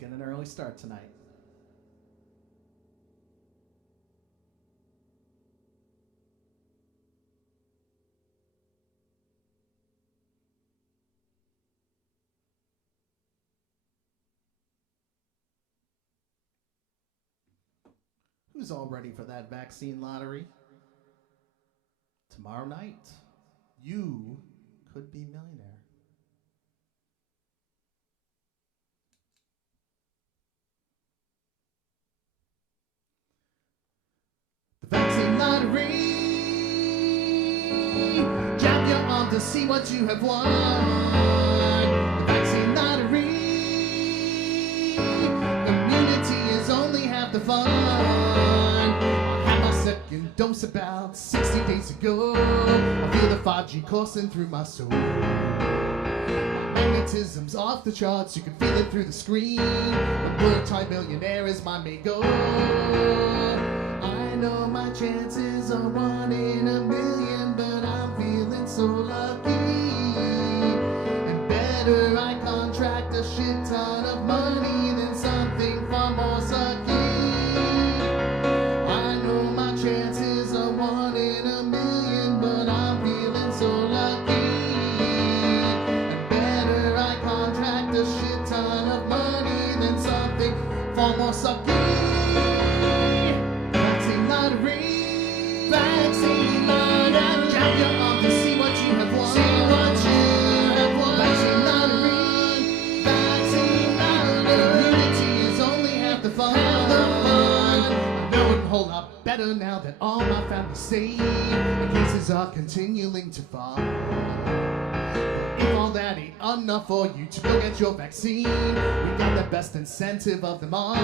get an early start tonight. Who's all ready for that vaccine lottery? Tomorrow night, you could be millionaire. The vaccine lottery. Jab your arm to see what you have won. The vaccine lottery. Immunity is only half the fun. I had my second dose about 60 days ago. I feel the 5G coursing through my soul. Magnetism's off the charts, you can feel it through the screen. A multi-millionaire is my main goal. I know my chances are 1 in a million, but I'm feeling so lucky. And better I contract a shit ton of money than something far more sucky. I know my chances are 1 in a million, but I'm feeling so lucky. And better I contract a shit ton of money than something far more sucky. Vaccine lottery, jab your arm to see what you have won. See what you have won. Vaccine lottery, vaccine lottery. Immunity is only half the fun. I know it a whole lot better now that all my family's safe. The cases are continuing to fall. But if all that ain't enough for you to go get your vaccine, we got the best incentive of them all.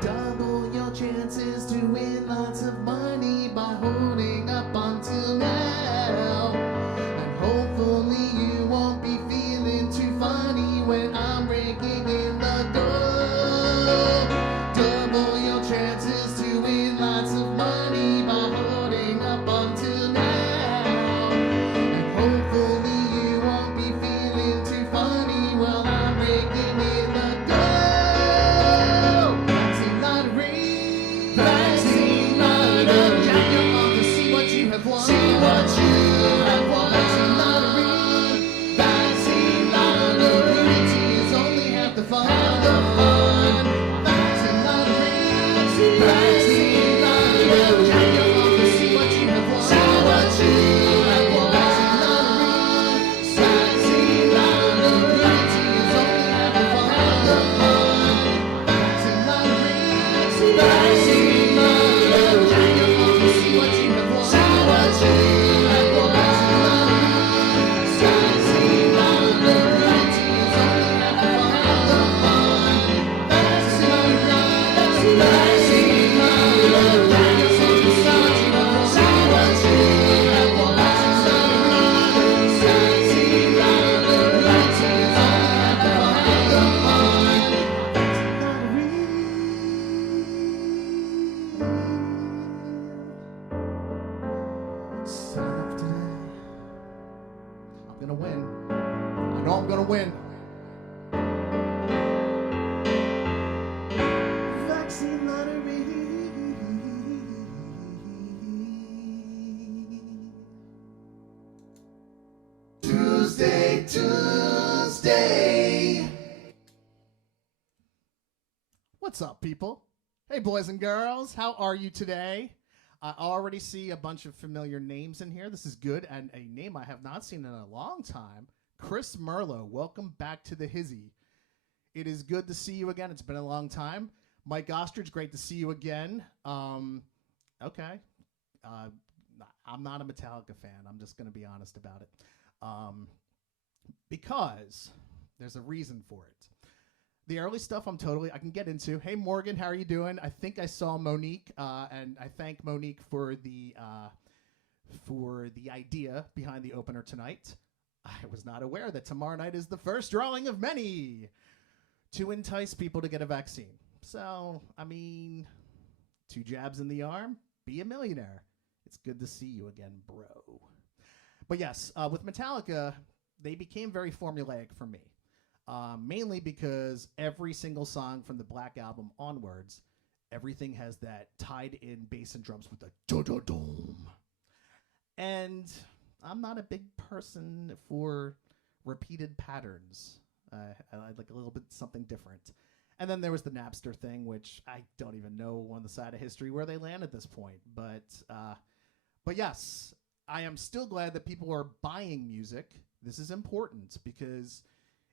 Double your chances to win lots of money by holding up until now. And hopefully you won't be feeling too funny when I'm breaking in the door. Double your chances to win lots of money by holding up until now. And hopefully you won't be feeling too funny while I'm breaking in the door. Vaccine lottery, jab your arm to see what you have won. See what you have won. Vaccine lottery, vaccine lottery. Immunity is only half the fun. Vaccine lottery, vaccine lottery, jab your arm to see what you have won. See what you have won. Vaccine lottery, immunity is only half the fun. Vaccine lottery, vaccine. TUNESday. What's up, people? Hey, boys and girls, how are you today? I already see a bunch of familiar names in here. This is good, and a name I have not seen in a long time. Chris Merlo, welcome back to the Hizzy. It is good to see you again. It's been a long time. Mike Ostrich, great to see you again. Okay. I'm not a Metallica fan. I'm just going to be honest about it. Because there's a reason for it. The early stuff I can get into. Hey, Morgan, how are you doing? I think I saw Monique, and I thank Monique for the idea behind the opener tonight. I was not aware that tomorrow night is the first drawing of many to entice people to get a vaccine. So, I mean, 2 jabs in the arm, be a millionaire. It's good to see you again, bro. But yes, with Metallica, they became very formulaic for me. Mainly because every single song from the Black Album onwards, everything has that tied-in bass and drums with the do-do-doom. And I'm not a big person for repeated patterns. I like a little bit something different. And then there was the Napster thing, which I don't even know on the side of history where they land at this point. But yes, I am still glad that people are buying music. This is important because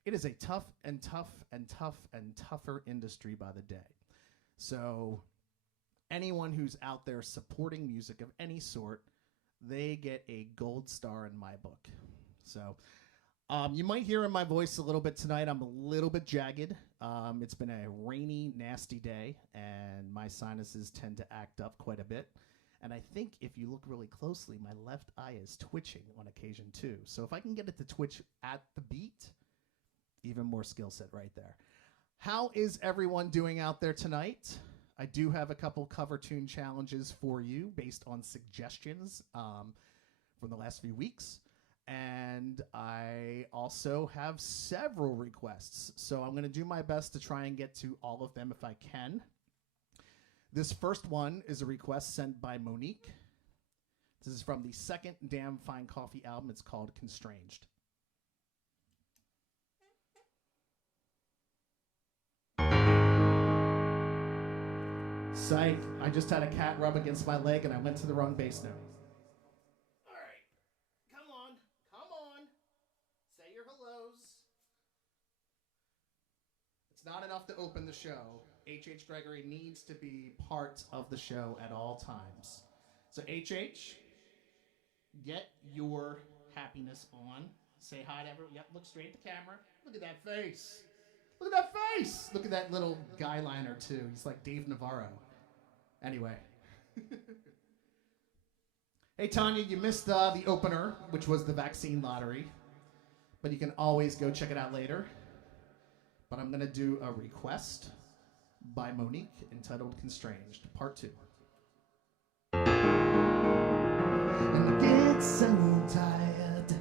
it is a tough and tougher industry by the day. So anyone who's out there supporting music of any sort, they get a gold star in my book. So you might hear in my voice a little bit tonight, I'm a little bit jagged. It's been a rainy, nasty day, and my sinuses tend to act up quite a bit. And I think if you look really closely, my left eye is twitching on occasion too. So if I can get it to twitch at the beat, even more skill set right there. How is everyone doing out there tonight? I do have a couple cover tune challenges for you based on suggestions from the last few weeks. And I also have several requests. So I'm going to do my best to try and get to all of them if I can. This first one is a request sent by Monique. This is from the second Damn Fine Coffee album. It's called Constranged. Psych, I just had a cat rub against my leg and I went to the wrong bass note. All right, come on. Say your hellos. It's not enough to open the show. H.H. Gregory needs to be part of the show at all times. So H.H., get your happiness on. Say hi to everyone. Yep, look straight at the camera. Look at that face. Look at that face. Look at that little guy liner, too. He's like Dave Navarro. Anyway. Hey, Tanya, you missed the opener, which was the vaccine lottery. But you can always go check it out later. But I'm going to do a request by Monique entitled Constranged, Part 2. And I get so tired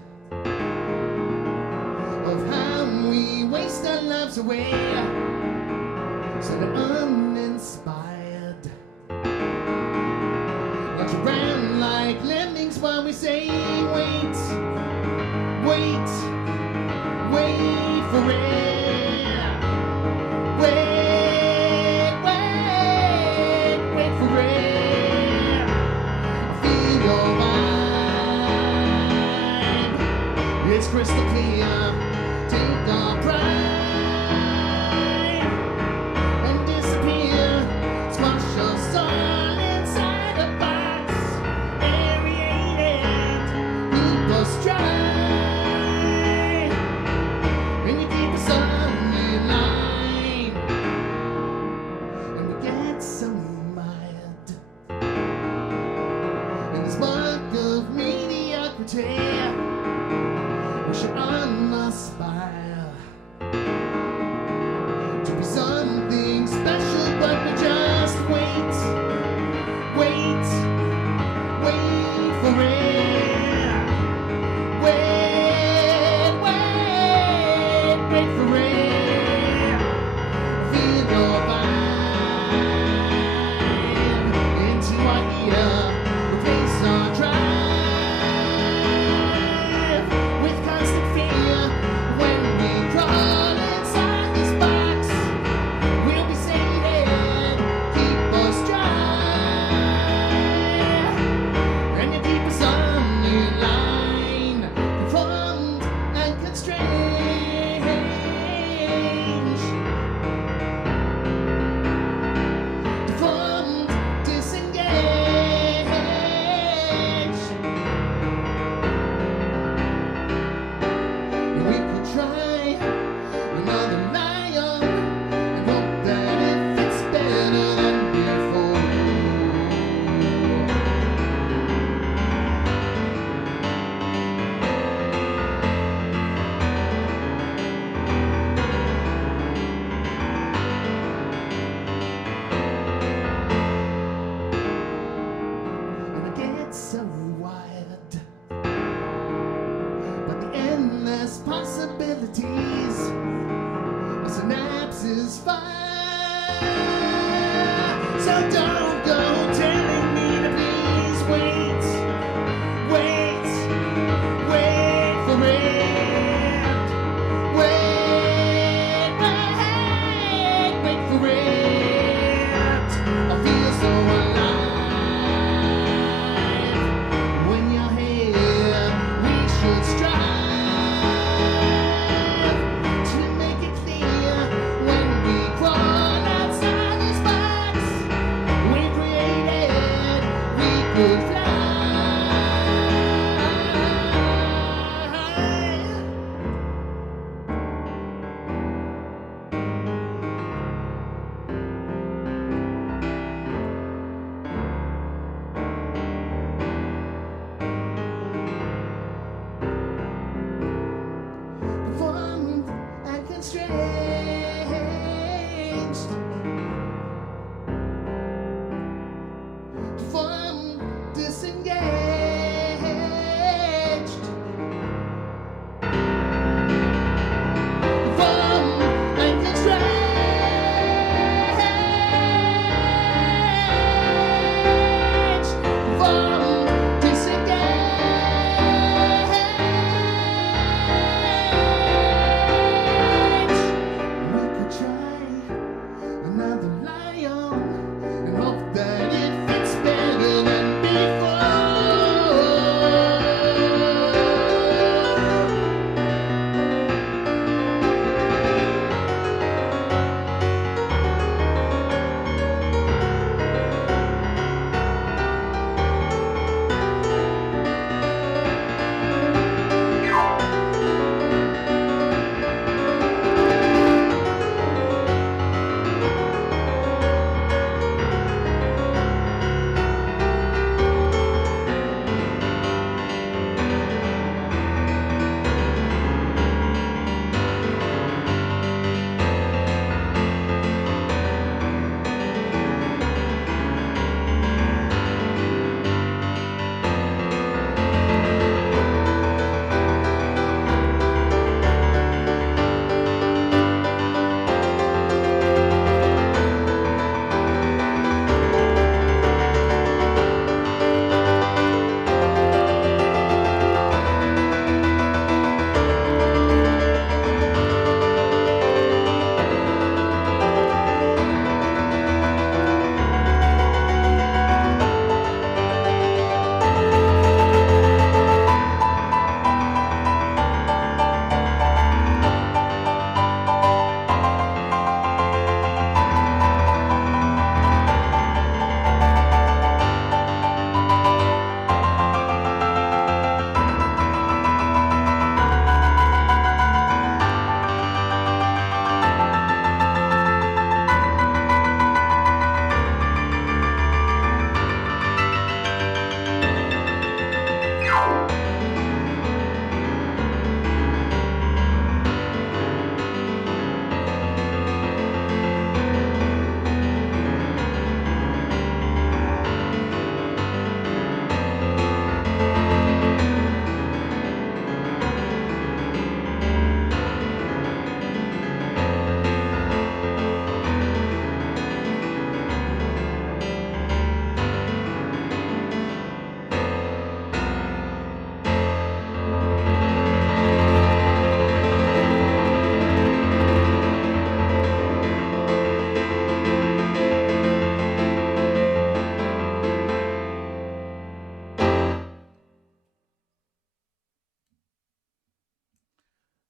of how we waste our lives away, so that uninspired, launch around like lemmings while we say, wait for it. It's crystal clear. Take our pride and disappear. Squash us all inside a box. Aerated, keep us dry, and you keep us on the line. And we get so mired in this mark of mediocrity. We should unaspire to be something special, but we just wait for it. Wait for it. Feel your vibe into our ear. Replace our drive with constant fear. So don't go telling me to please wait, wait, wait for it. Wait, wait, wait for it. I feel so alive when you're here. We should strive to make it clear when we crawl outside this box we created, we could fly. Performed and constrained, performed, disengaged, performed and constrained, performed, disengaged. We could try another lion and hope that it fits better than before.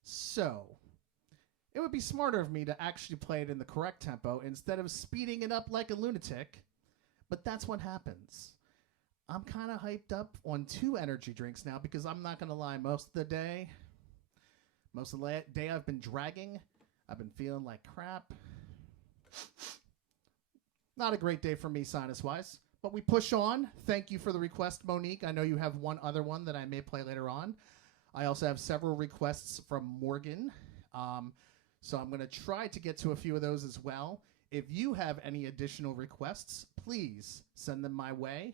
So, it would be smarter of me to actually play it in the correct tempo instead of speeding it up like a lunatic, but that's what happens. I'm kind of hyped up on 2 energy drinks now because I'm not going to lie, most of the day I've been dragging. I've been feeling like crap. Not a great day for me sinus-wise, but we push on. Thank you for the request, Monique. I know you have one other one that I may play later on. I also have several requests from Morgan, so I'm going to try to get to a few of those as well. If you have any additional requests, please send them my way.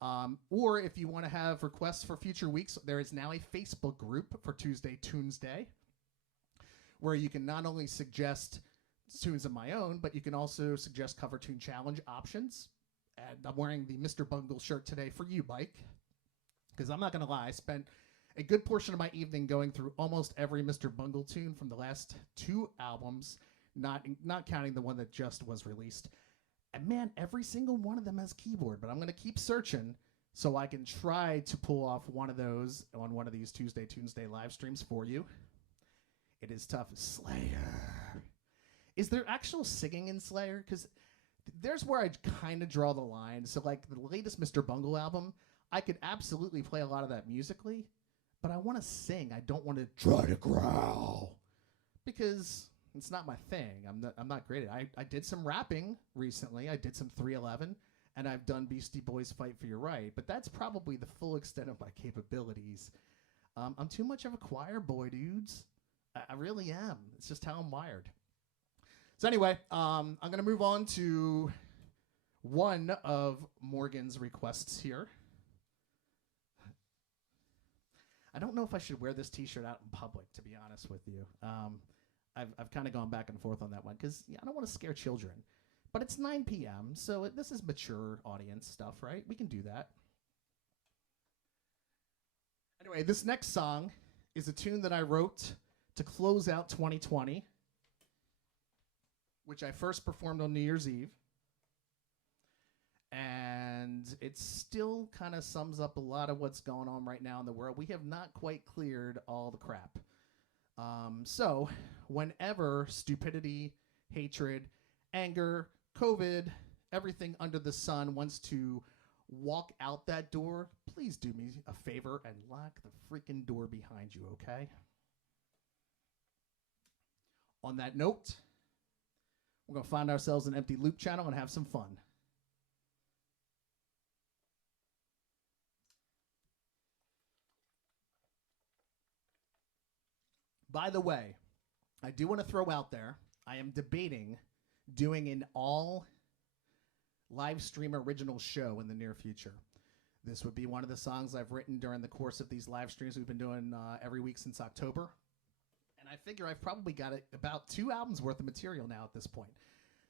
Or if you want to have requests for future weeks, there is now a Facebook group for TUNESday, where you can not only suggest tunes of my own, but you can also suggest cover tune challenge options. And I'm wearing the Mr. Bungle shirt today for you, Mike, because I'm not going to lie, I spent a good portion of my evening going through almost every Mr. Bungle tune from the last 2 albums, not counting the one that just was released. And man, every single one of them has keyboard, but I'm going to keep searching so I can try to pull off one of those on one of these TUNESday live streams for you. It is tough. Slayer. Is there actual singing in Slayer? Because there's where I kind of draw the line. So like the latest Mr. Bungle album, I could absolutely play a lot of that musically, but I want to sing. I don't want to try to growl because it's not my thing. I'm not great at it. I did some rapping recently. I did some 311, and I've done Beastie Boys Fight for Your Right, but that's probably the full extent of my capabilities. I'm too much of a choir boy, dudes. I really am. It's just how I'm wired. So anyway, I'm going to move on to one of Morgan's requests here. I don't know if I should wear this t-shirt out in public, to be honest with you. I've kind of gone back and forth on that one because I don't want to scare children. But it's 9 p.m., so this is mature audience stuff, right? We can do that. Anyway, this next song is a tune that I wrote to close out 2020, which I first performed on New Year's Eve. And it still kind of sums up a lot of what's going on right now in the world. We have not quite cleared all the crap. So whenever stupidity, hatred, anger, COVID, everything under the sun wants to walk out that door, please do me a favor and lock the freaking door behind you, okay? On that note, we're going to find ourselves an empty loop channel and have some fun. By the way, I do want to throw out there, I am debating doing an all live stream original show in the near future. This would be one of the songs I've written during the course of these live streams we've been doing every week since October. And I figure I've probably got about 2 albums worth of material now at this point.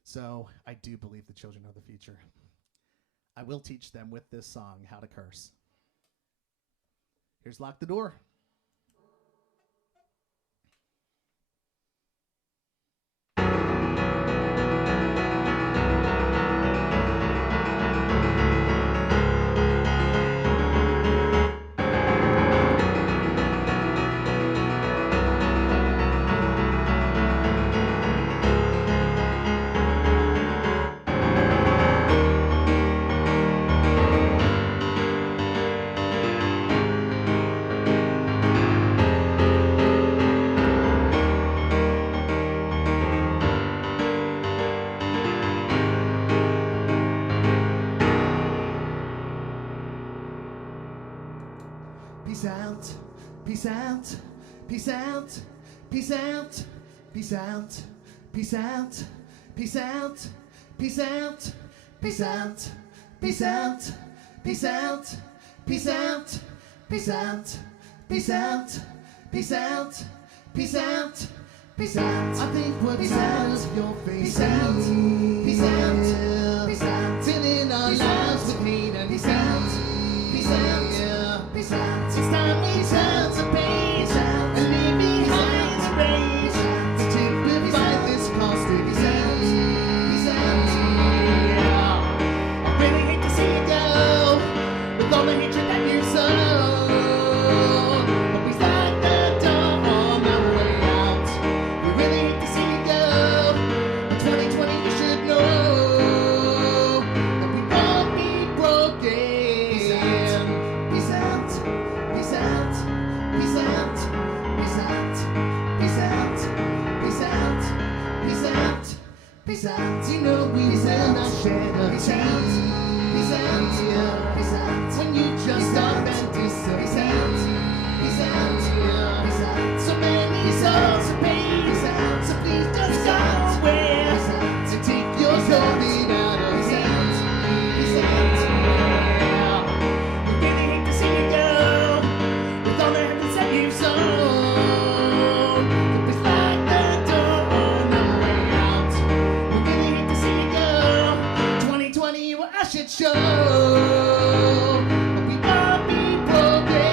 So I do believe the children are the future. I will teach them with this song how to curse. Here's Lock the Door. Peace out, peace out, peace out, peace out, peace out, peace out, peace out, peace out, peace out, peace out, peace out, peace out, peace out, peace out, peace out, peace out. I think what's out of your face. Peace out, peace out, peace out. Filling our lives with hate and peace out, peace out, yeah, peace out. It's time we turn the page and leave behind the rage to typify this caustic age. Peace out, yeah. I really hate to see you go with all the hatred that you sow. But we lock the door on our way out. We really hate to see you go. In 2020 you should know that we were a shit show. But we won't be programmed.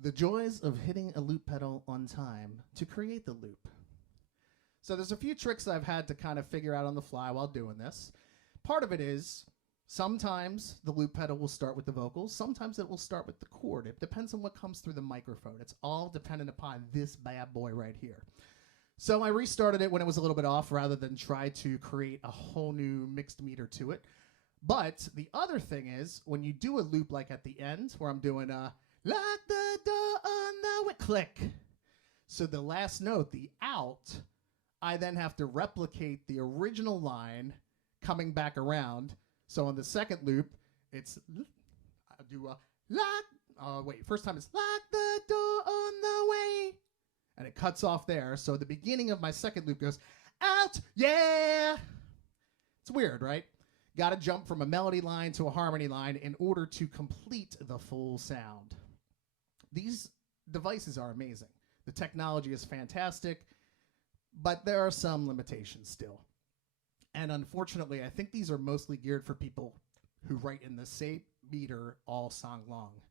The joys of hitting a loop pedal on time to create the loop. So there's a few tricks I've had to kind of figure out on the fly while doing this. Part of it is sometimes the loop pedal will start with the vocals. Sometimes it will start with the chord. It depends on what comes through the microphone. It's all dependent upon this bad boy right here. So I restarted it when it was a little bit off rather than try to create a whole new mixed meter to it. But the other thing is when you do a loop like at the end where I'm doing lock the door on the way, click. So the last note, the out, I then have to replicate the original line coming back around. So on the second loop, it's, I do first time it's lock the door on the way. And it cuts off there. So the beginning of my second loop goes, out, yeah. It's weird, right? Got to jump from a melody line to a harmony line in order to complete the full sound. These devices are amazing. The technology is fantastic, but there are some limitations still. And unfortunately, I think these are mostly geared for people who write in the same meter all song long.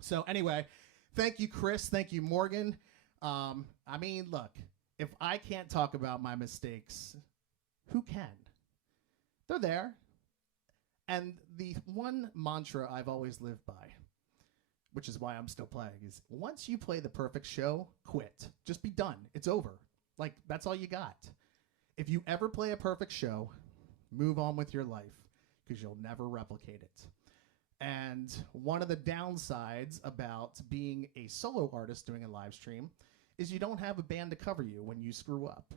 So anyway, thank you, Chris. Thank you, Morgan. I mean, look, if I can't talk about my mistakes, who can? They're there. And the one mantra I've always lived by, which is why I'm still playing, is once you play the perfect show, quit. Just be done. It's over. Like, that's all you got. If you ever play a perfect show, move on with your life, because you'll never replicate it. And one of the downsides about being a solo artist doing a live stream is you don't have a band to cover you when you screw up.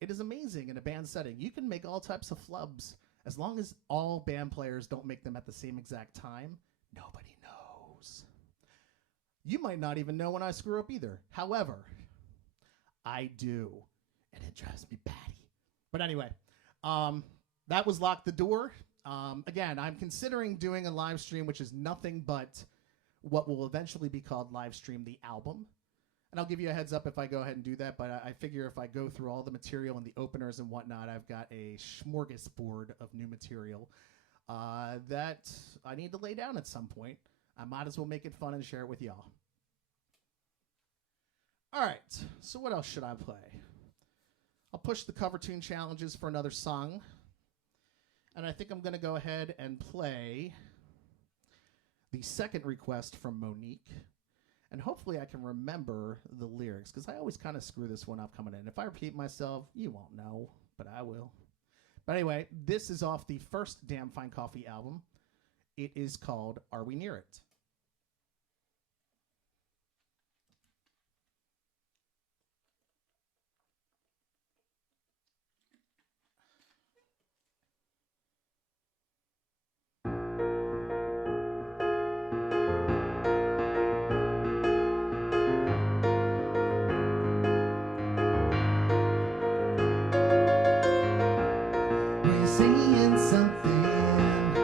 It is amazing in a band setting. You can make all types of flubs. As long as all band players don't make them at the same exact time, nobody knows. You might not even know when I screw up either. However, I do, and it drives me batty. But anyway, that was Lock the Door. Again, I'm considering doing a live stream, which is nothing but what will eventually be called Livestream the Album. And I'll give you a heads up if I go ahead and do that, but I figure if I go through all the material and the openers and whatnot, I've got a smorgasbord of new material that I need to lay down at some point. I might as well make it fun and share it with y'all. All right, so what else should I play? I'll push the cover tune challenges for another song. And I think I'm going to go ahead and play the second request from Monique. And hopefully I can remember the lyrics, because I always kind of screw this one up coming in. If I repeat myself, you won't know, but I will. But anyway, this is off the first Damn Fine Coffee album. It is called Are We Near It? Saying something,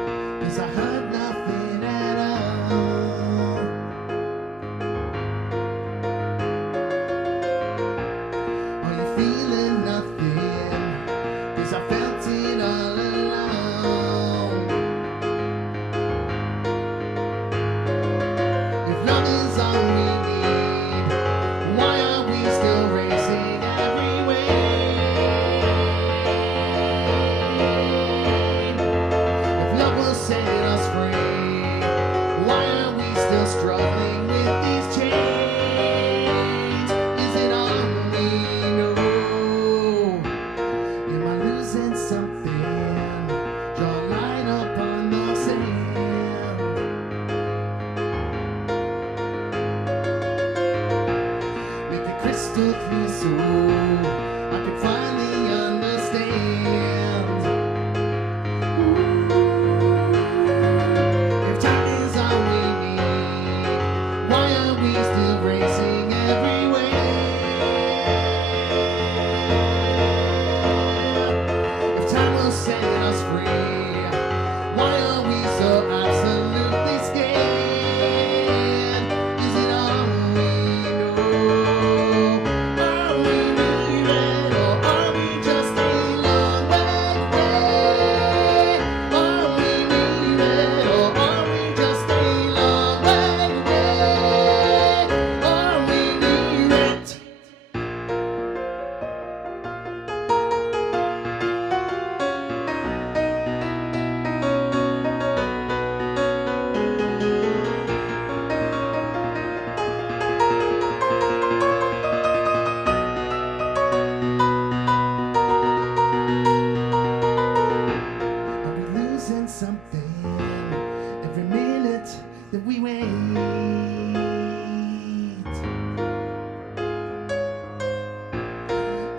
'cause I heard nothing at all. Are you feeling nothing? 'Cause I felt it all along. If love is all we need, why are we still racing everywhere? Set us free. Why are we still struggling with these chains? Is it all we know? Am I losing something? Draw a line up on the sand. Make it crystal clear so I can finally understand. Racing everywhere. If time will set us free, why are we so absolutely scared? Is it all we know? Are we near it, or are we just a long way away? Are we near it, or are we just a long way away? Are we near it? Are we losing something every minute that we wait?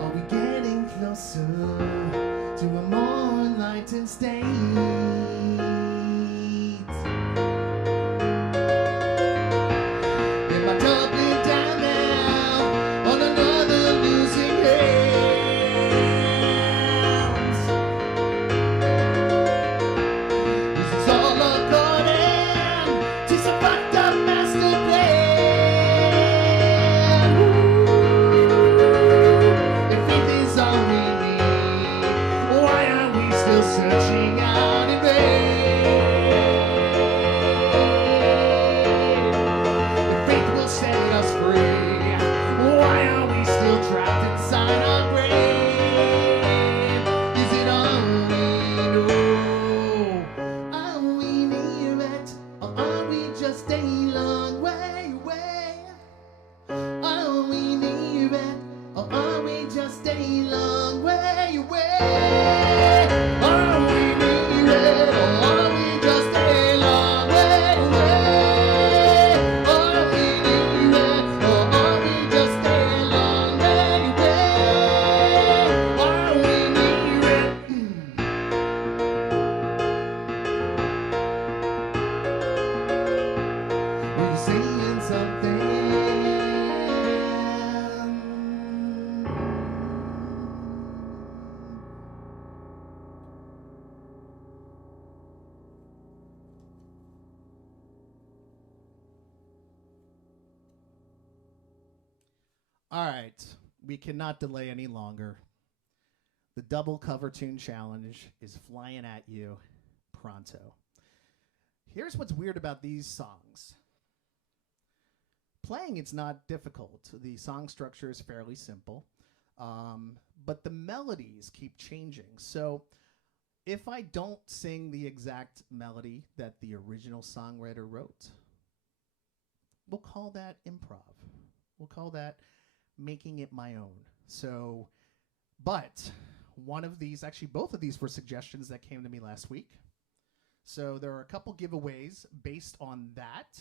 Are we getting closer to a more enlightened state? Am I doubling down now on another losing hand? This is all according to some fucked up master plan. If faith is all we need, why are we still searching All right, we cannot delay any longer. The double cover tune challenge is flying at you pronto. Here's what's weird about these songs. Playing, it's not difficult. The song structure is fairly simple, but the melodies keep changing. So if I don't sing the exact melody that the original songwriter wrote, we'll call that improv. We'll call that making it my own. So, but one of these, actually both of these were suggestions that came to me last week. So there are a couple giveaways based on that.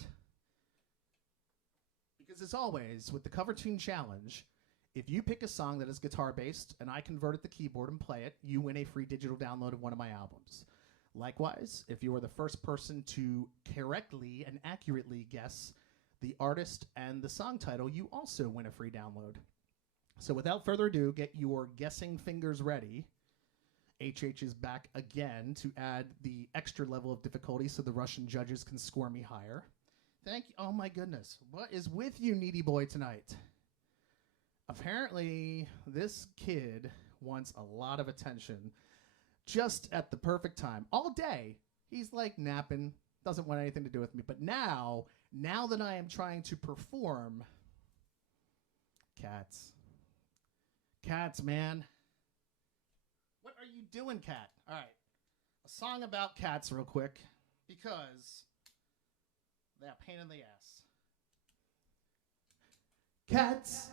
Because as always, with the cover tune challenge, if you pick a song that is guitar-based and I convert it to keyboard and play it, you win a free digital download of one of my albums. Likewise, if you are the first person to correctly and accurately guess the artist and the song title, you also win a free download. So without further ado, get your guessing fingers ready. HH is back again to add the extra level of difficulty so the Russian judges can score me higher. Thank you. Oh my goodness. What is with you, needy boy, tonight? Apparently, this kid wants a lot of attention just at the perfect time. All day, he's like napping, doesn't want anything to do with me. But now that I am trying to perform, cats. Cats, man. What are you doing, cat? All right. A song about cats real quick because they're a pain in the ass. Cats.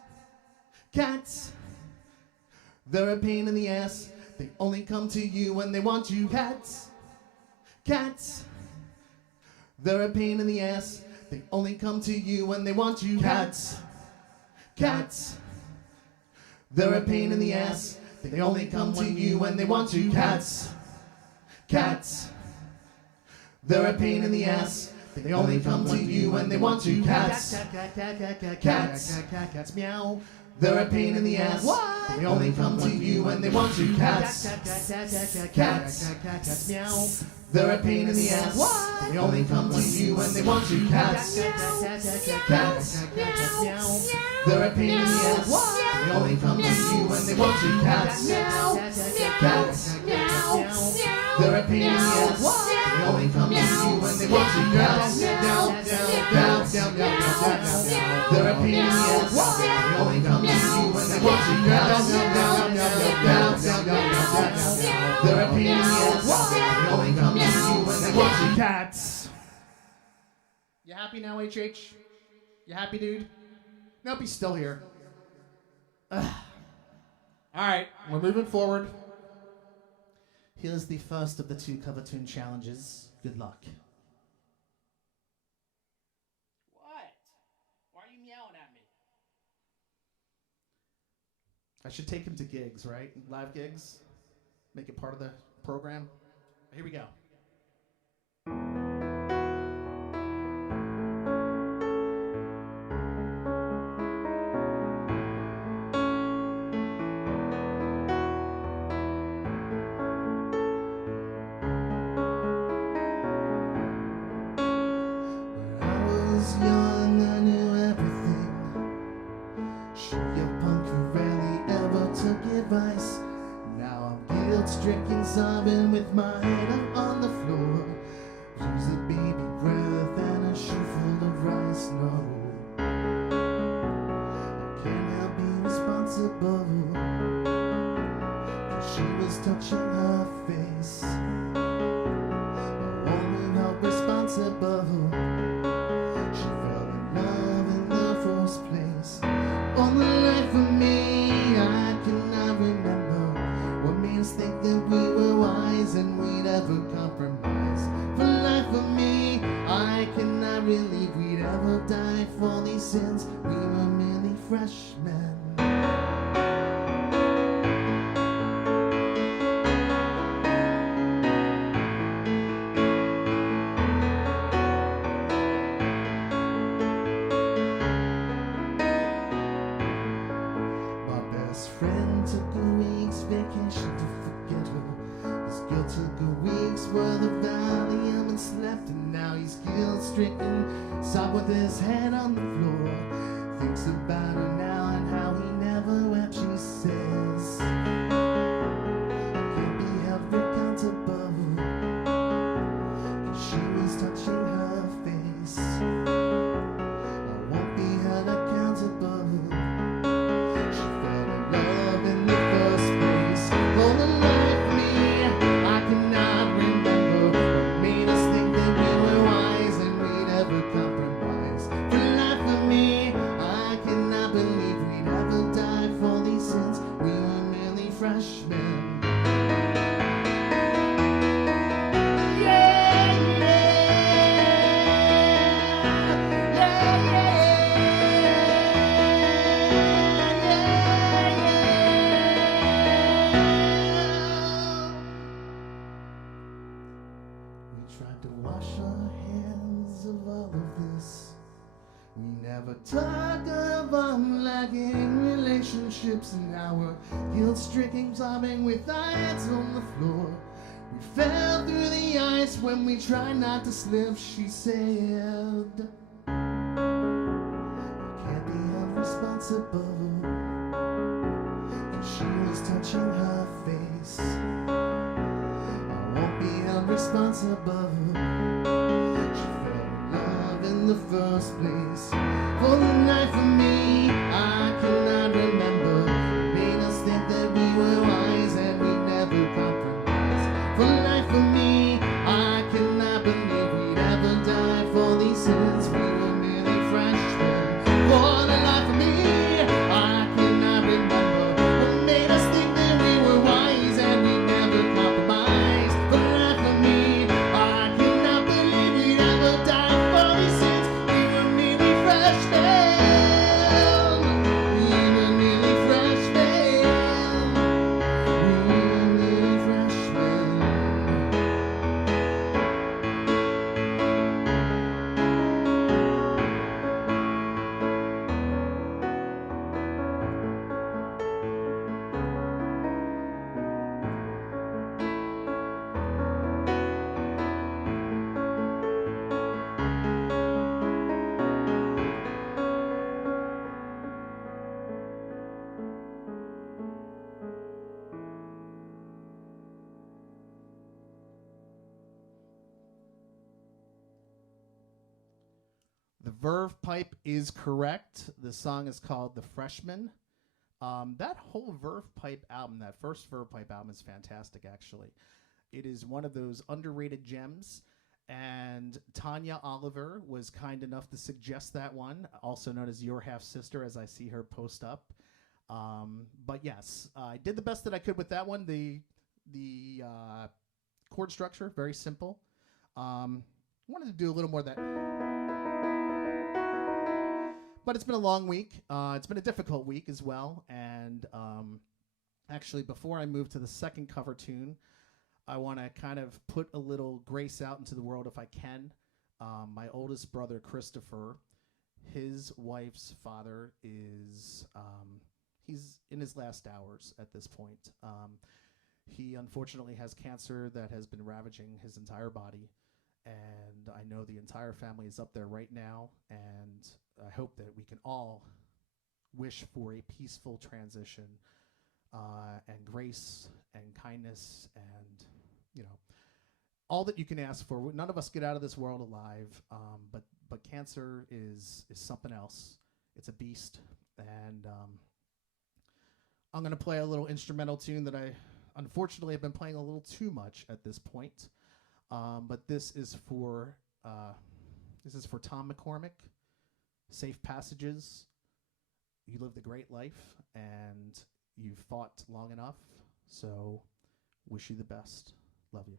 Cats. They're a pain in the ass. They only come to you when they want you. Cats. Cats. They're a pain in the ass. They only come to you when they want you. Cats. Cats. They're a pain in the ass. They only come to you when they want you. Cats. Cats. They're a pain in the ass. They only come to you when they want to. Cats. Cats. Cats. Meow. They're a pain in the ass. They only come to you when they want to. Cats. Cats. Cats. Meow. They're a pain in the ass. They only come to you when they want to. Cats. Cats. Meow. They're a pain in the ass. They only come to you when they want to. Cats. Cats. They're a pain in the ass. They only come to you when they want to. Cats. Cats. They're a pain in the ass. They only come to you when they want to. Cats. They're a pain in the ass. They only come to you when they want to. Cats. You happy now, HH? You happy, dude? Nope, he's still here. All right, we're moving forward. Here's the first of the two cover tune challenges. Good luck. What? Why are you meowing at me? I should take him to gigs, right? Live gigs. Make it part of the program. Here we go. Stricken, sobbing with my head up on the floor. Use a baby breath and a shoe full of rice. No, I can't help being responsible, 'cause she was touching her face. I won't help responsible. She fell in love in the first place. All the life for me, I cannot remember. What made us think that we were wise and we'd ever compromise? For life of me, I cannot believe we'd ever die for these sins. We were merely freshmen. My best friend took a week's vacation to forget her. This girl took a week's worth of Valium and slept, and now he's guilt-stricken, sobbed with his head on the floor. Thinks about her now and how freshman. Yeah, yeah, yeah, yeah. We tried to wash our hands of all of this. We never talk about lacking relationships, and now we're guilt-stricken, sobbing with our heads on the floor. We fell through the ice when we tried not to slip, she said. I can't be held responsible. And she was touching her face. I won't be held responsible. In the first place, for the night for me, I cannot remember. Made us think that we were wise and we never compromised. For the night for me, I cannot believe we'd ever die for these sins. We were merely freshmen. For the life of me, I cannot remember. What made us think that we were wise and we never compromised. For the life of me, I cannot believe we'd ever die for these sins. The Verve pipe is correct. The song is called The Freshman. That whole Verve pipe album, that first Verve pipe album, is fantastic, actually. It is one of those underrated gems. And Tanya Oliver was kind enough to suggest that one, also known as Your Half Sister, as I see her post up. But yes, I did the best that I could with that one. The chord structure, very simple. Wanted to do a little more of that. But it's been a long week. It's been a difficult week as well. And actually, before I move to the second cover tune, I want to kind of put a little grace out into the world if I can. My oldest brother, Christopher, his wife's father is, he's in his last hours at this point. He unfortunately has cancer that has been ravaging his entire body. And I know the entire family is up there right now, and I hope that we can all wish for a peaceful transition, and grace and kindness and, you know, all that you can ask for. None of us get out of this world alive, but cancer is something else. It's a beast, and I'm going to play a little instrumental tune that I unfortunately have been playing a little too much at this point. But this is for Tom McCormick. Safe passages. You lived a great life and you've fought long enough. So wish you the best. Love you.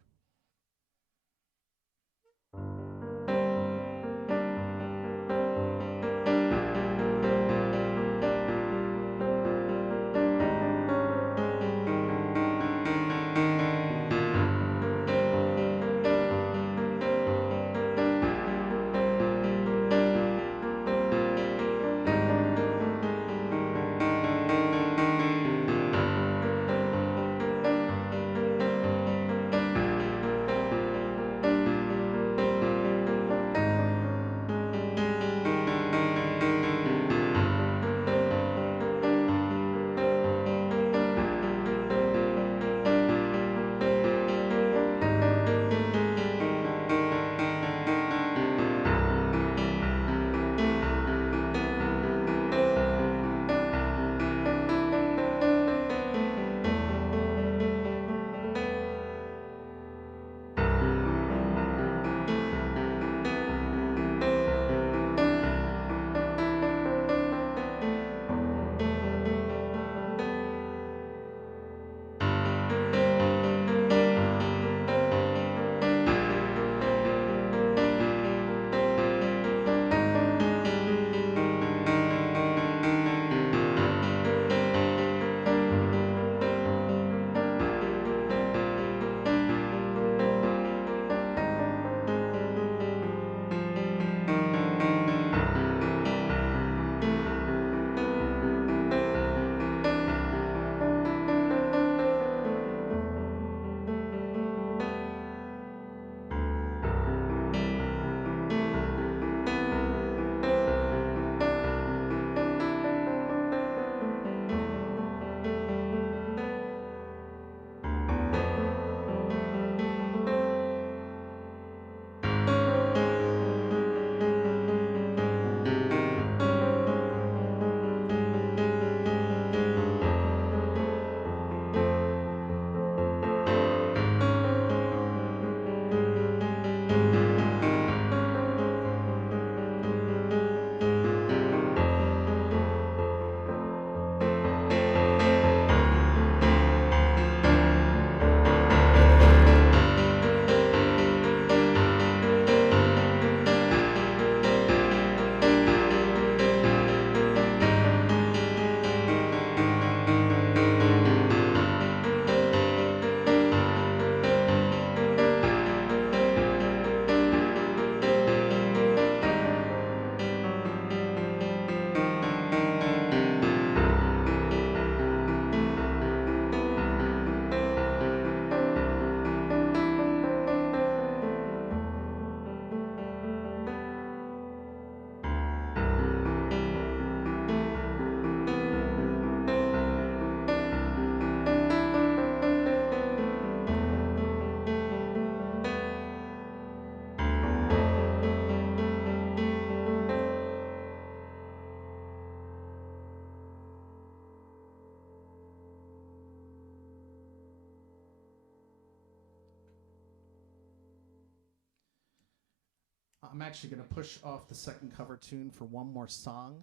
I'm actually going to push off the second cover tune for one more song.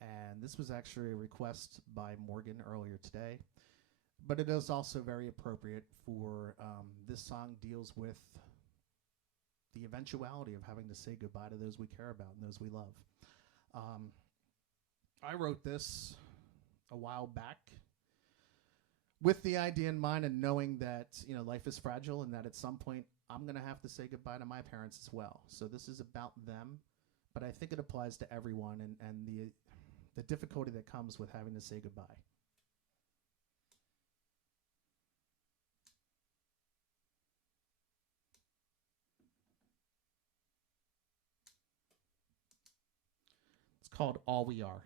And this was actually a request by Morgan earlier today. But it is also very appropriate for this song deals with the eventuality of having to say goodbye to those we care about and those we love. I wrote this a while back with the idea in mind and knowing that, you know, life is fragile and that at some point I'm going to have to say goodbye to my parents as well. So this is about them, but I think it applies to everyone and the difficulty that comes with having to say goodbye. It's called All We Are.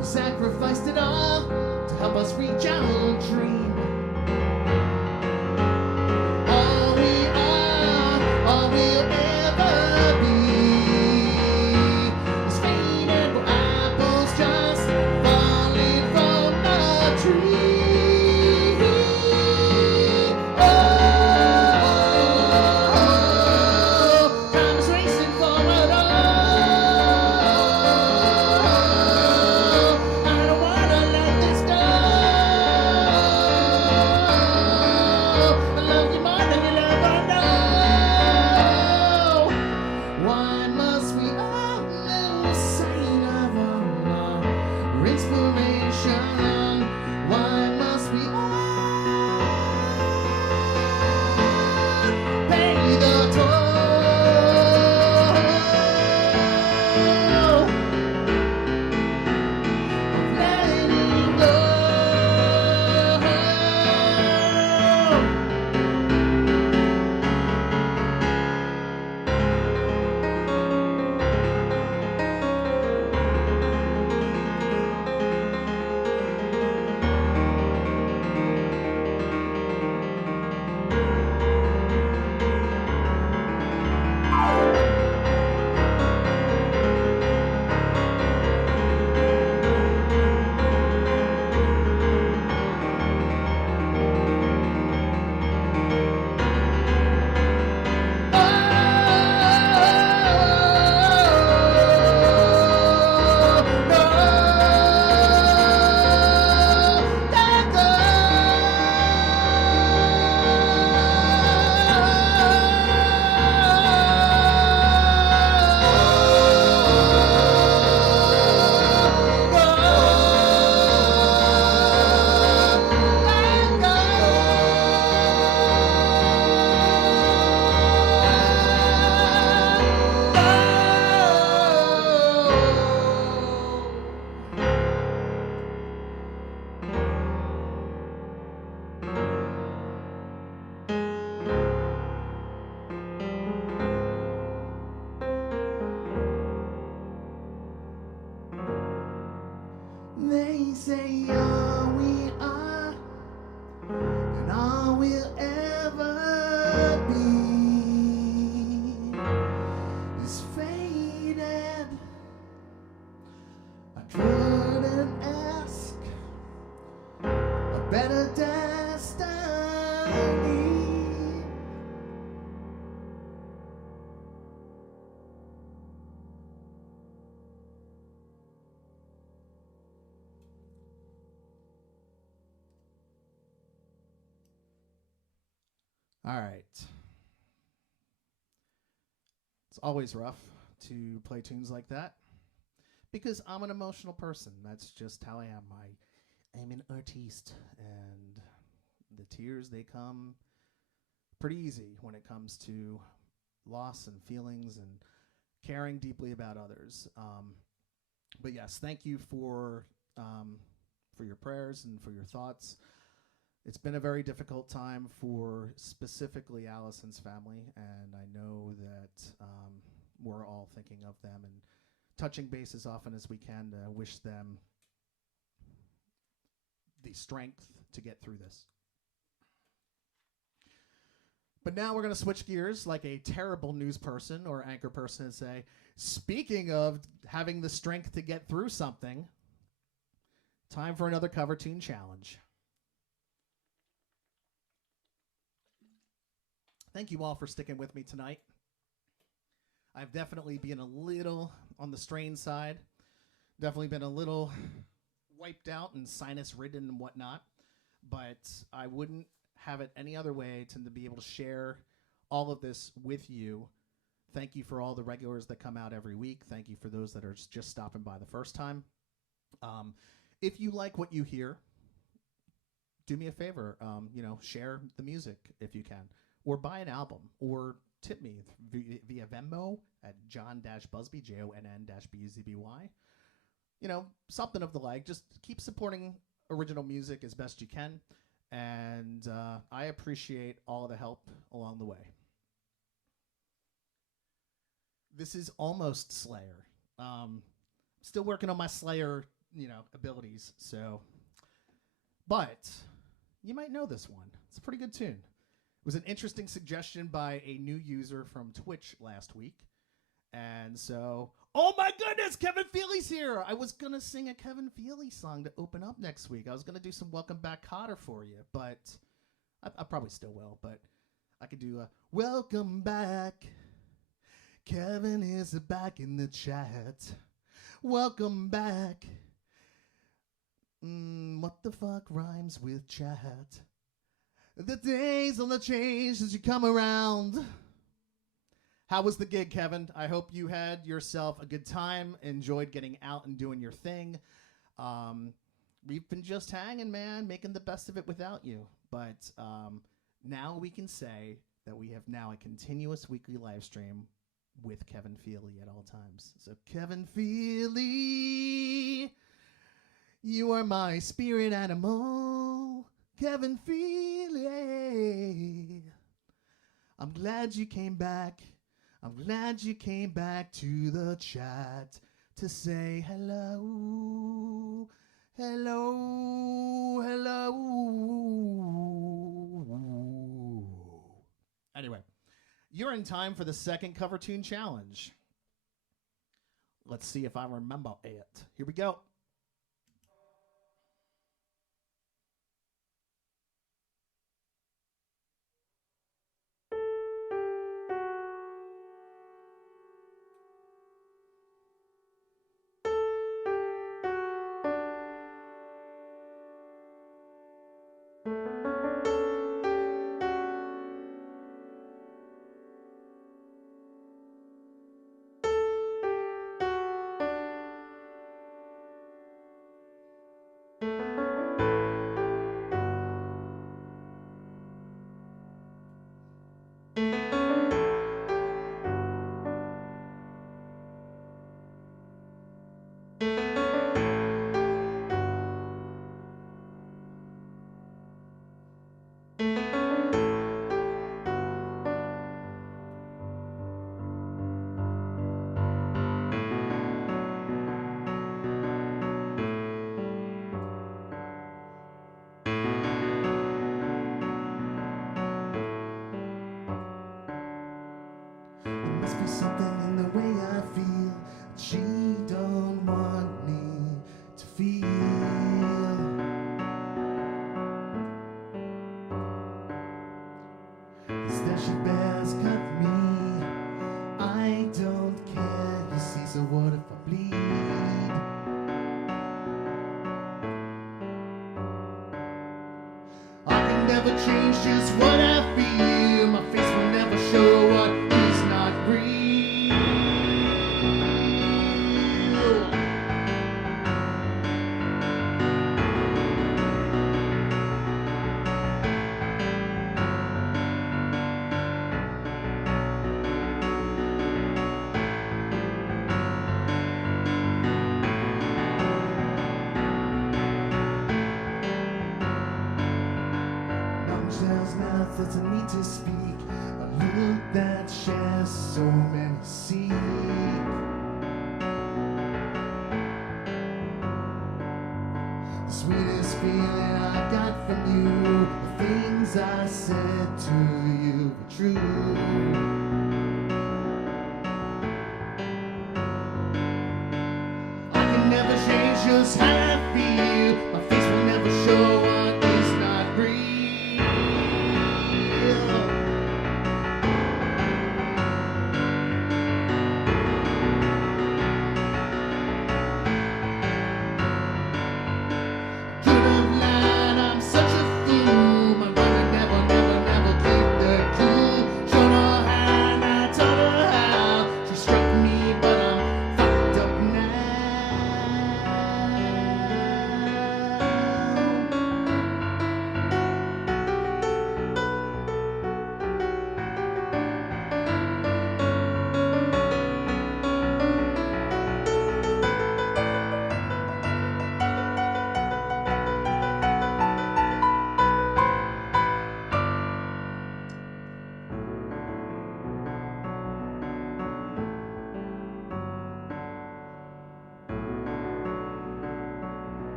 Sacrificed it all to help us reach our dream. All we are, all we'll ever be, is faded apples just falling from the tree. Oh, time is racing forward. I don't wanna let this go. say all we are and all we'll ever be is faded. I couldn't ask a better destiny. All right. It's always rough to play tunes like that because I'm an emotional person. That's just how I am. I'm an artiste, and the tears, they come pretty easy when it comes to loss and feelings and caring deeply about others. But yes, thank you for your prayers and for your thoughts. It's been a very difficult time for specifically Allison's family, and I know that we're all thinking of them and touching base as often as we can to wish them the strength to get through this. But now we're going to switch gears like a terrible news person or anchor person and say, speaking of having the strength to get through something, time for another cover tune challenge. Thank you all for sticking with me tonight. I've definitely been a little on the strain side. Definitely been a little wiped out and sinus ridden and whatnot. But I wouldn't have it any other way to be able to share all of this with you. Thank you for all the regulars that come out every week. Thank you for those that are just stopping by the first time. If you like what you hear, do me a favor, share the music if you can. Or buy an album, or tip me via Venmo at Jonn-Buzby, JONN-BUZBY. Something of the like. Just keep supporting original music as best you can, and I appreciate all the help along the way. This is almost Slayer. Still working on my Slayer, abilities. So, but you might know this one. It's a pretty good tune. It was an interesting suggestion by a new user from Twitch last week. And so, oh my goodness, Kevin Feely's here. I was going to sing a Kevin Feely song to open up next week. I was going to do some Welcome Back Cotter for you, but I probably still will. But I could do a Welcome Back. Kevin is back in the chat. Welcome back. What the fuck rhymes with chat? The days will change as you come around. How was the gig, Kevin? I hope you had yourself a good time, enjoyed getting out and doing your thing. We've been just hanging, man, making the best of it without you. But now we can say that we have now a continuous weekly live stream with Kevin Feely at all times. So Kevin Feely, you are my spirit animal. Kevin Feely, I'm glad you came back. I'm glad you came back to the chat to say hello, hello, hello. Anyway, you're in time for the second cover tune challenge. Let's see if I remember it. Here we go. says that she best cut me. I don't care, you see, so what if I bleed? I can never change just what I feel. My face will never show what is not real. There's nothing to need to speak. A look that shares so many seek. The sweetest feeling I got from you, the things I said to you were true. I can never change just how I feel. My face will never show what is not real.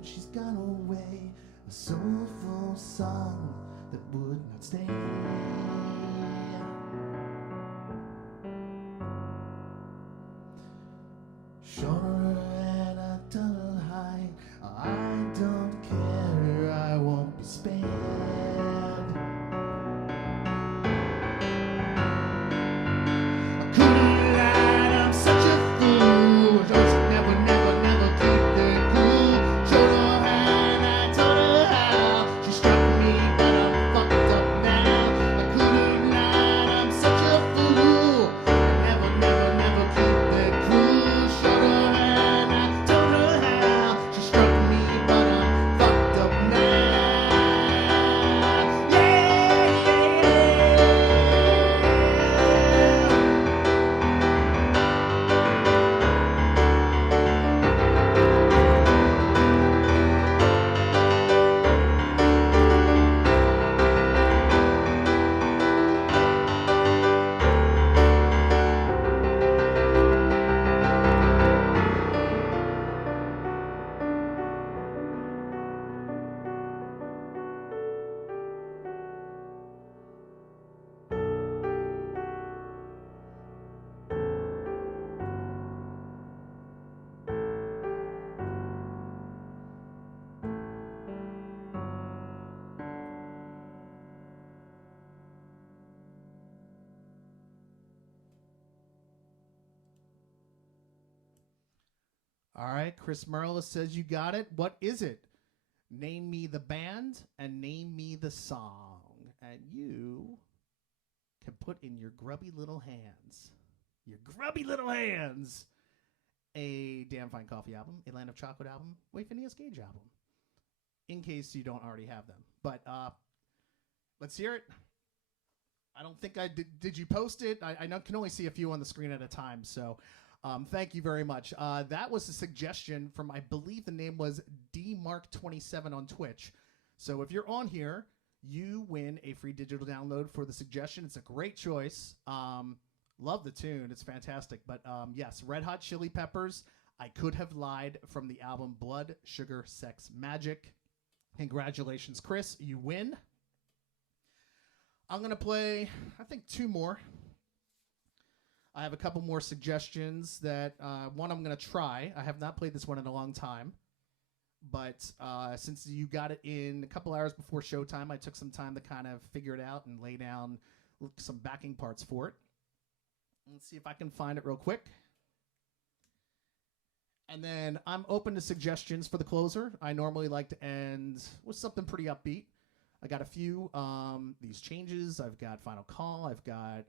She's gone away, a soulful song that would not stay. Shorter and a tunnel high, I don't care, I won't be spared. I couldn't lie, I'm such a fool. Just never, never, never keep the cool. All right, Chris Merlis says you got it. What is it? Name me the band and name me the song. And you can put in your grubby little hands, a Damn Fine Coffee album, a Land of Chocolate album, or a Phineas Gage album, in case you don't already have them. But let's hear it. I don't think I did. Did you post it? I can only see a few on the screen at a time, so thank you very much. That was a suggestion from, I believe the name was DMark27 on Twitch. So if you're on here, you win a free digital download for the suggestion. It's a great choice. Love the tune. It's fantastic. But yes, Red Hot Chili Peppers, I Could Have Lied, from the album Blood, Sugar, Sex, Magic. Congratulations, Chris. You win. I'm going to play, I think, two more. I have a couple more suggestions that one I'm going to try. I have not played this one in a long time. but since you got it in a couple hours before showtime, I took some time to kind of figure it out and lay down some backing parts for it. Let's see if I can find it real quick. And then I'm open to suggestions for the closer. I normally like to end with something pretty upbeat. I got a few these changes. I've got Final Call. I've got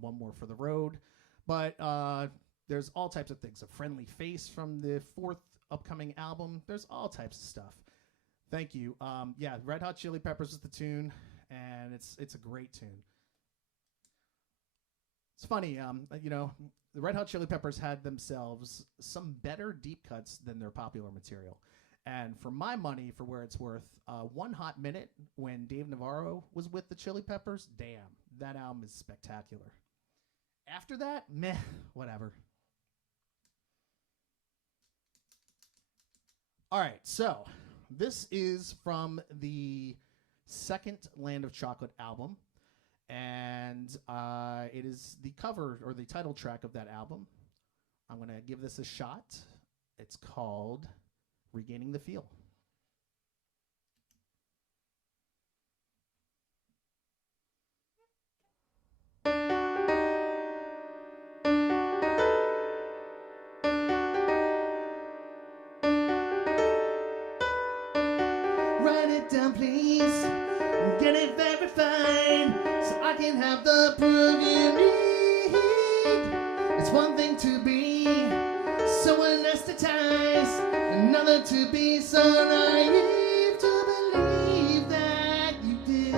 One More for the Road. But there's all types of things. A Friendly Face from the 4th upcoming album. There's all types of stuff. Thank you. Yeah, Red Hot Chili Peppers is the tune, and it's a great tune. It's funny, you know, the Red Hot Chili Peppers had themselves some better deep cuts than their popular material. And for my money, for where it's worth, One Hot Minute, when Dave Navarro was with the Chili Peppers, damn, that album is spectacular. After that, meh, whatever. All right, so this is from the second Land of Chocolate album, and it is the cover or the title track of that album. I'm going to give this a shot. It's called Regaining the Feel. Write it down, please. Get it verified so I can have the proof you need. It's one thing to be so anesthetized, another to be so naive to believe that you did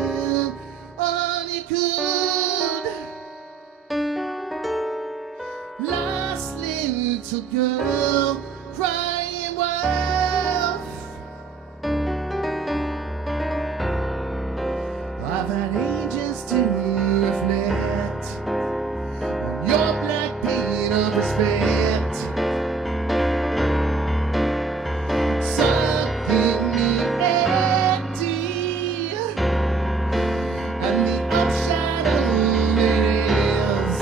all you could. Lost little girl crying wolf. I've had ages to reflect on your black pain of respect. Sucking me empty, and the upshot of it is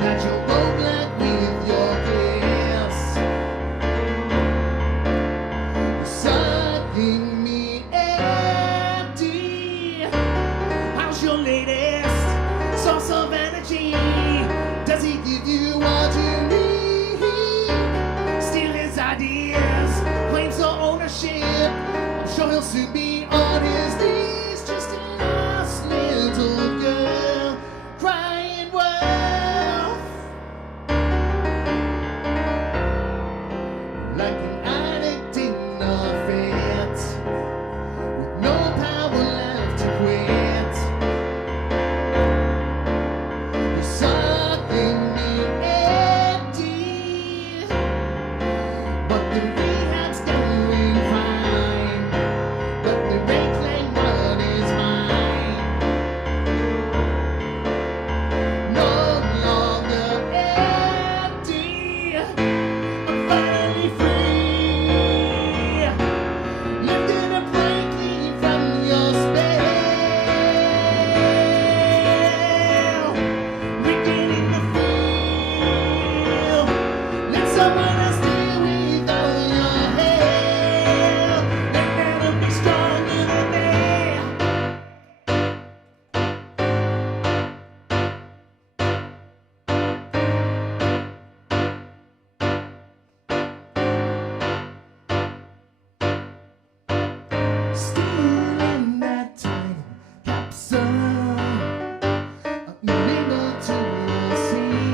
that you'll go black with your kiss. Sucking me empty. How's your latest source of energy? Does he give you what you need? Steal his ideas, claims for ownership. I'm sure he'll soon be on his knees. Just a lost little girl crying wolf. Like an addict in a fit, with no power left to quit. You're sucking me empty, but the rehab's going fine. But the reclaim what is mine. No longer empty, I'm finally free. Lifted up lightly from your spell, regaining the feel. Let someone else deal with all your hell. Let never be stronger than me. Still in that time capsule, unable to receive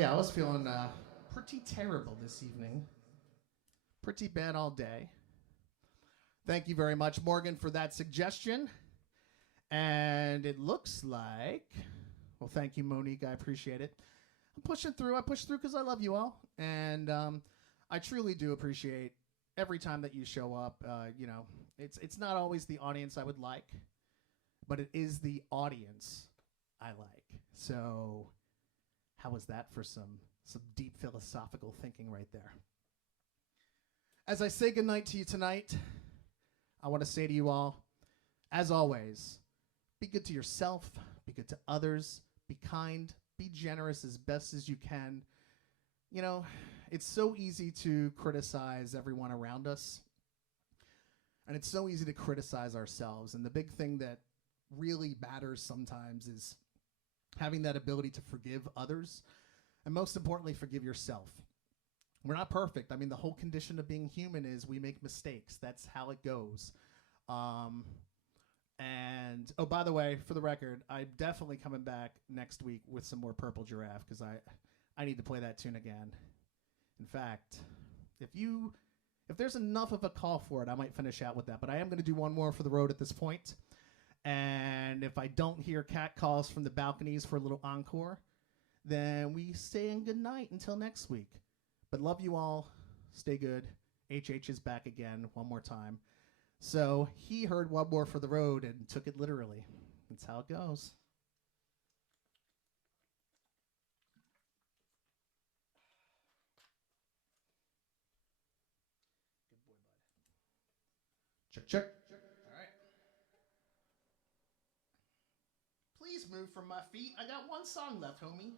yeah, I was feeling pretty terrible this evening. Pretty bad all day. Thank you very much, Morgan, for that suggestion. And it looks like, well, thank you, Monique. I appreciate it. I'm pushing through. I push through because I love you all. And I truly do appreciate every time that you show up. You know, it's not always the audience I would like, but it is the audience I like. So how was that for some deep philosophical thinking right there? As I say goodnight to you tonight, I want to say to you all, as always, be good to yourself, be good to others, be kind, be generous as best as you can. You know, it's so easy to criticize everyone around us, and it's so easy to criticize ourselves. And the big thing that really matters sometimes is having that ability to forgive others, and most importantly, forgive yourself. We're not perfect. I mean, the whole condition of being human is we make mistakes. That's how it goes. And, oh, by the way, for the record, I'm definitely coming back next week with some more Purple Giraffe because I need to play that tune again. In fact, if there's enough of a call for it, I might finish out with that. But I am going to do one more for the road at this point. And if I don't hear cat calls from the balconies for a little encore, then we say in good night until next week. But love you all. Stay good. HH is back again one more time. So he heard one more for the road and took it literally. That's how it goes. Good boy, bud. Check, check. All right. Please move from my feet. I got one song left, homie.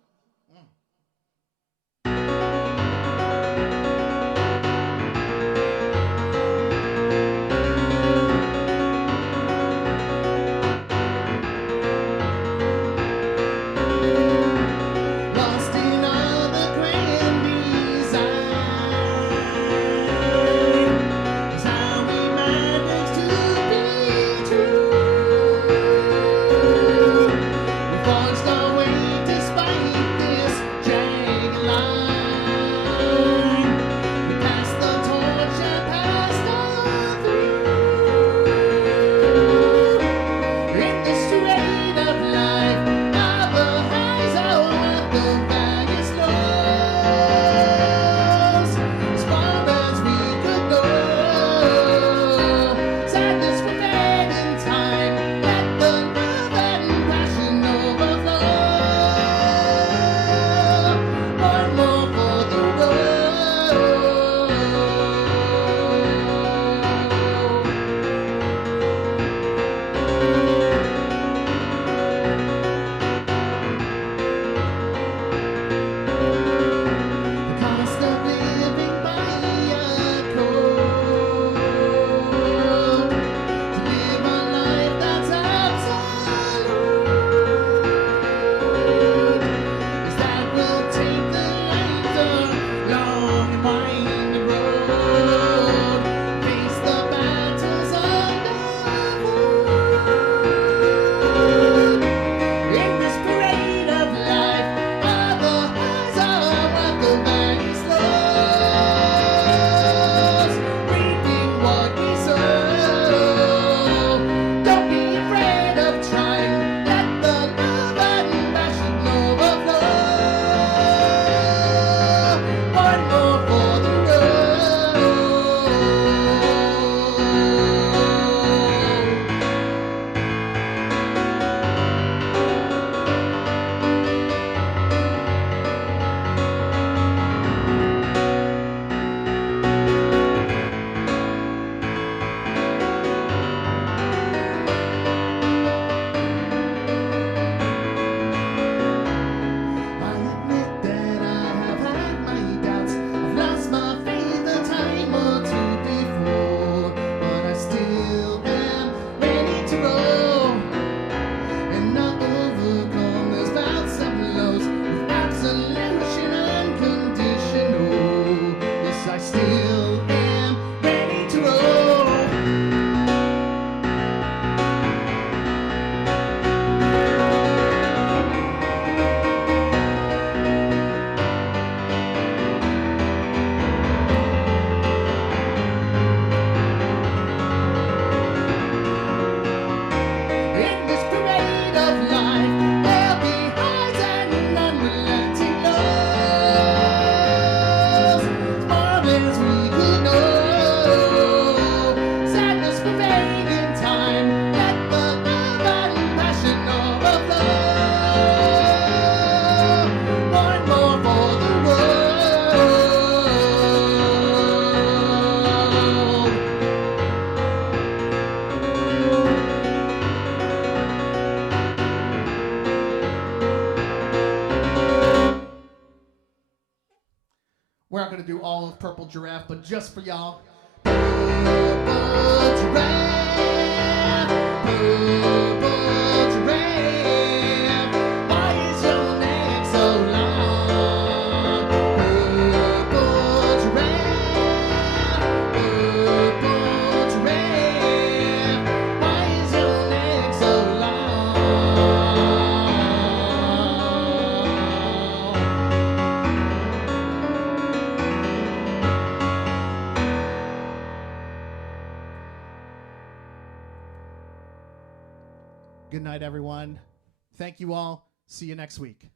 purple giraffe, but just for y'all. Purple giraffe, purple giraffe, why is your neck so long? Purple giraffe, purple giraffe, why is your neck so long? Good night, everyone. Thank you all. See you next week.